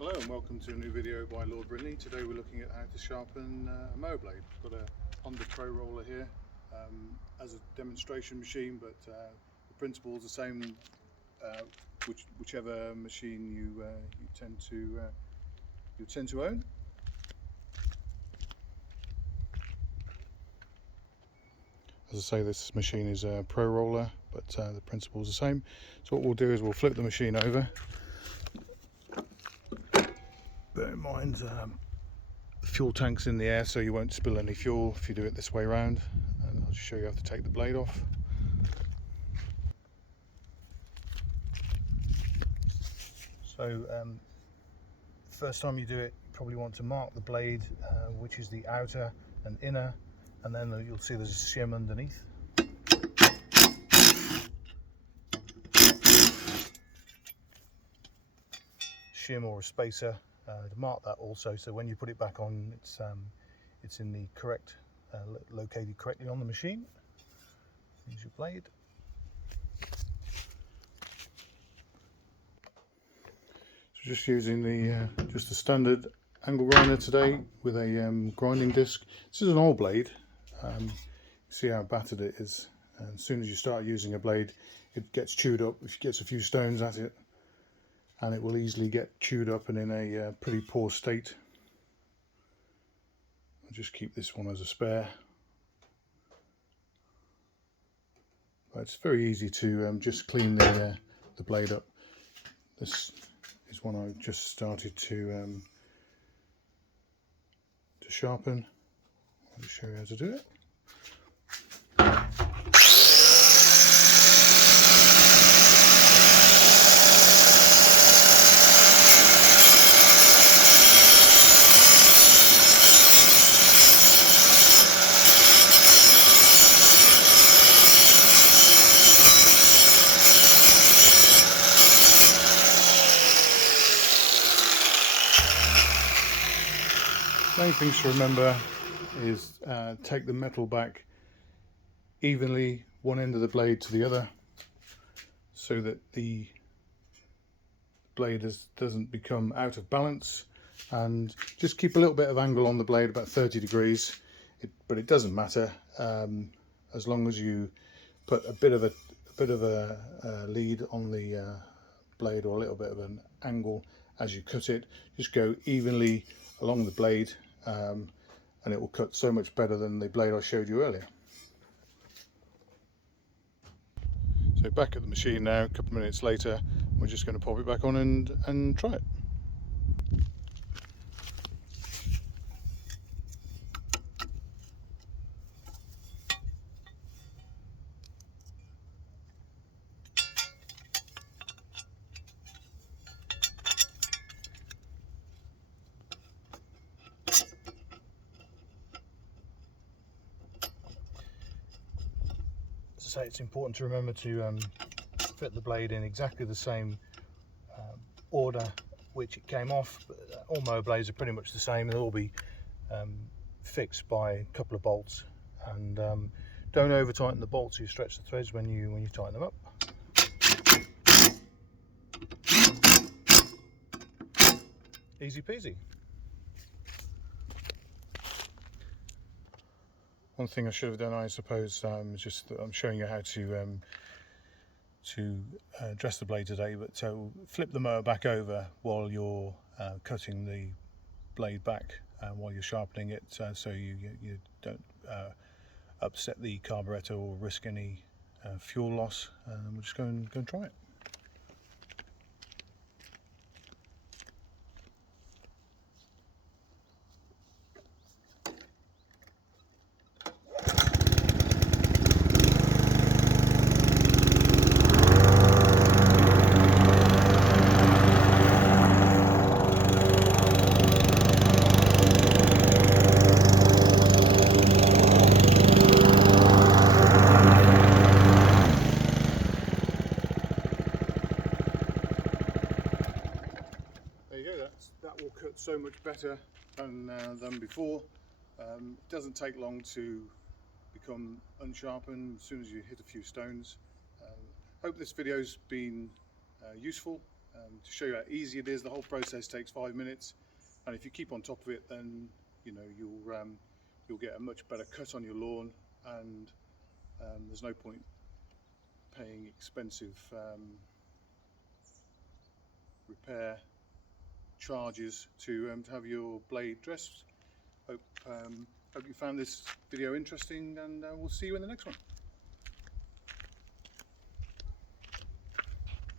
Hello and welcome to a new video by Lord Brindley. Today we're looking at how to sharpen a mower blade. I've got a Honda Pro roller here as a demonstration machine, but the principle is the same whichever machine you tend to own. As I say, this machine is a Pro roller, but the principle is the same. So what we'll do is we'll flip the machine over. Bear in mind the fuel tank's in the air, so you won't spill any fuel if you do it this way around. And I'll just show you how to take the blade off. So first time you do it, you probably want to mark the blade, which is the outer and inner, and then you'll see there's a shim underneath. Shim or a spacer to mark that also, so when you put it back on, it's in the correct located correctly on the machine. Here's your blade. So just using the just a standard angle grinder today with a grinding disc. This is an old blade. See how battered it is. And as soon as you start using a blade, it gets chewed up. If it gets a few stones at it, and it will easily get chewed up and in a pretty poor state. I'll just keep this one as a spare. But it's very easy to just clean the blade up. This is one I just started to sharpen. I'll just show you how to do it. Main things to remember is take the metal back evenly, one end of the blade to the other, so that the blade doesn't become out of balance, and just keep a little bit of angle on the blade, about 30 degrees, but it doesn't matter as long as you put a bit of a lead on the blade, or a little bit of an angle as you cut it. Just go evenly along the blade, and it will cut so much better than the blade I showed you earlier. So back at the machine now, a couple of minutes later, we're just going to pop it back on and try it. As I say, it's important to remember to fit the blade in exactly the same order which it came off. But all mower blades are pretty much the same. They'll all be fixed by a couple of bolts, and don't over tighten the bolts. You stretch the threads when you tighten them up. Easy peasy. One thing I should have done, I suppose, is just that I'm showing you how to dress the blade today, but so flip the mower back over while you're cutting the blade back, while you're sharpening it, so you don't upset the carburetor or risk any fuel loss. We'll just go and try it. That will cut so much better than before. It doesn't take long to become unsharpened as soon as you hit a few stones. Hope this video's been useful. to show you how easy it is. The whole process takes 5 minutes, and if you keep on top of it, then you'll get a much better cut on your lawn, and there's no point paying expensive repair charges to have your blade dressed. Hope you found this video interesting, and we'll see you in the next one.